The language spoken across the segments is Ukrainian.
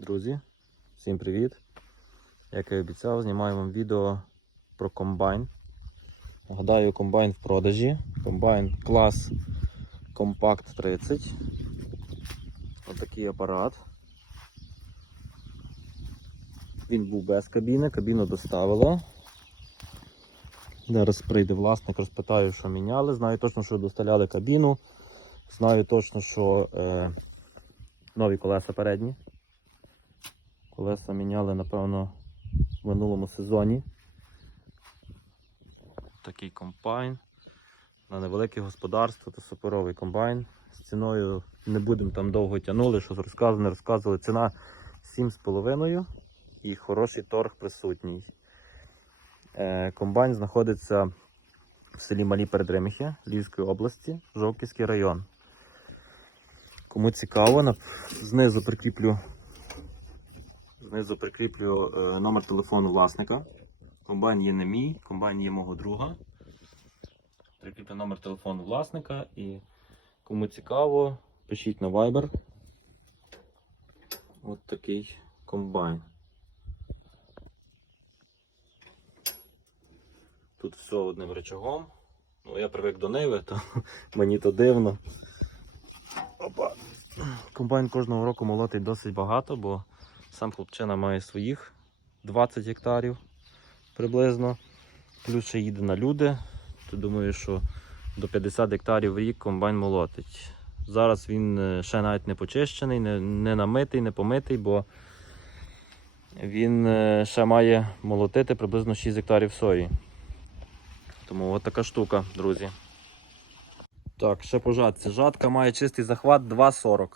Друзі, всім привіт! Як і обіцяв, знімаю вам відео про комбайн. Нагадаю, комбайн в продажі. Комбайн клас Compact 30. Отакий апарат. Він був без кабіни, кабіну доставила. Зараз прийде власник, розпитаю, що міняли. Знаю точно, що доставляли кабіну. Знаю точно, що е, нові колеса передні. Колеса міняли, напевно, в минулому сезоні. Такий комбайн. На невелике господарство та суперовий комбайн. З ціною не будемо там довго тягнули, що розказували, не розказували. Ціна 7,5 і хороший торг присутній. Е, комбайн знаходиться в селі Малі Передреміхи Львівської області, Жовківський район. Кому цікаво, знизу прикріплю Знизу прикріплю е, номер телефону власника. Комбайн є не мій, комбайн є мого друга. Прикріплю номер телефону власника і кому цікаво, пишіть на Viber. От такий комбайн. Тут все одним рычагом. Ну, я привик до Ниви, то мені то дивно. Опа. Комбайн кожного року молотить досить багато, бо Сам хлопчина має своїх 20 гектарів приблизно. Плюс ще їде на люди. То думаю, що до 50 гектарів в рік комбайн молотить. Зараз він е, ще навіть не почищений, не, не намитий, не помитий, бо він е, ще має молотити приблизно 6 гектарів сої. Тому от така штука, друзі. Так, ще пожатці. Жатка має чистий захват 2,40.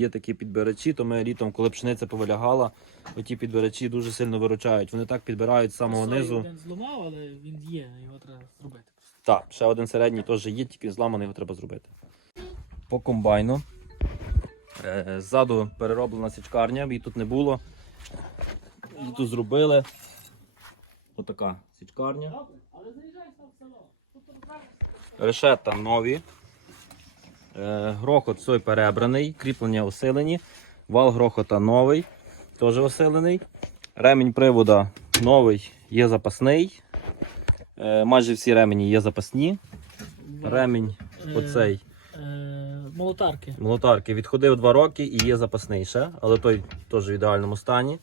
Є такі підбирачі, то ми літом, коли пшениця повилягала, оті підбирачі дуже сильно виручають. Вони так підбирають з самого Сої низу. Один зламав, але він є, його треба зробити. Так, ще один середній теж є, тільки зламаний його треба зробити. По комбайну. Е, Ззаду перероблена січкарня, її тут не було. Її тут зробили. Отака січкарня. Добре, але Грохот сой перебраний, кріплення усилені. Вал грохота новий, теж усилений. Ремінь привода новий, є запасний. Е, Майже всі ремені є запасні. Ремінь Е, оцей е, Молотарки. молотарки відходив 2 роки і є запасний ще, але той теж в ідеальному стані.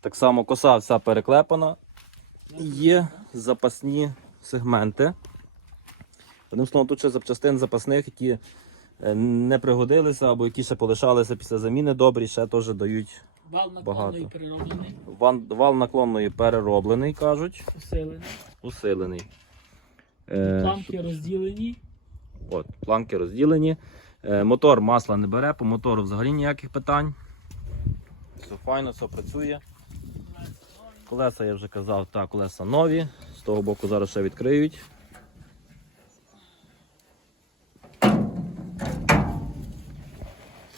Так само коса вся переклепана. Є запасні сегменти. Одним словом, тут ще запчастин запасних, які е, не пригодилися або які ще полишалися після заміни добрі, ще теж дають Вал Багато. наклонний перероблений, ван- вал наклонної перероблений, кажуть, усилений. усилений. Е, Планки розділені. От, планки розділені. Е, мотор масла не бере, по мотору взагалі ніяких питань. Все файно, все працює. Колеса я вже казав, так, колеса нові. З того боку зараз ще відкриють.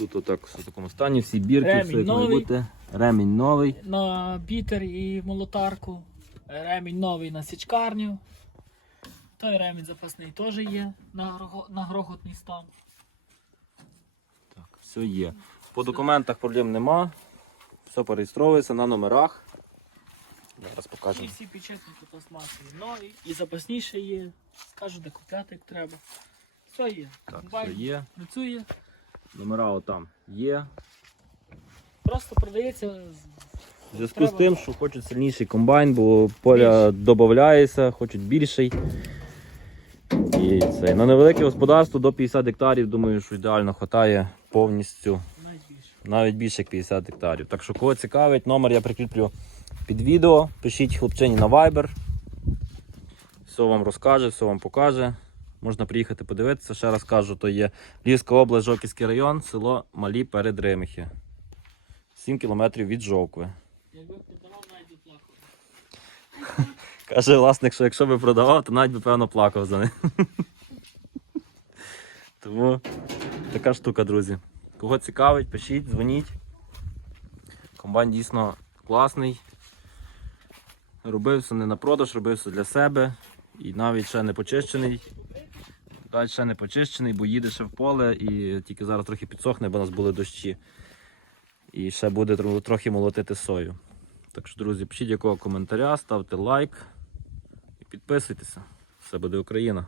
Тут отак в такому стані, всі бірки, Ремінь все як має новий. бути. Ремінь новий. На бітер і молотарку. Ремінь новий на січкарню. Той ремінь запасний теж є на, грохо- на грохотний стан. Так, все є. По документах проблем нема. Все переєстровується на номерах. Зараз І покажемо. всі підчесники пластмасові нові. І запасніше є. Скажу, де купляти як треба. Все є. Так, все є. Працює. Номера отам є. Просто продається. В зв'язку з тим, що хочуть сильніший комбайн, бо поля додається, хочуть більший. І це на невелике господарство до 50 гектарів, думаю, що ідеально вистачає повністю, Навіть більше. навіть більше як 50 гектарів. Так що кого цікавить, номер я прикріплю під відео. Пишіть хлопчині на Viber. Все вам розкаже, все вам покаже. Можна приїхати подивитися. Ще раз кажу, то є Львівська область, Жовківський район, село Малі Передримихи. 7 кілометрів від Жовкви. Якби продавав, навіть би плакав. Каже власник, що якщо би продавав, то навіть би певно плакав за ним. Тому така штука, друзі. Кого цікавить, пишіть, дзвоніть. Комбайн дійсно класний. Робився не на продаж, робився для себе. І навіть ще не почищений. Далі ще не почищений, бо їде ще в поле і тільки зараз трохи підсохне, бо у нас були дощі. І ще буде трохи молотити сою. Так що, друзі, пишіть якого коментаря, ставте лайк і підписуйтеся. Все буде Україна.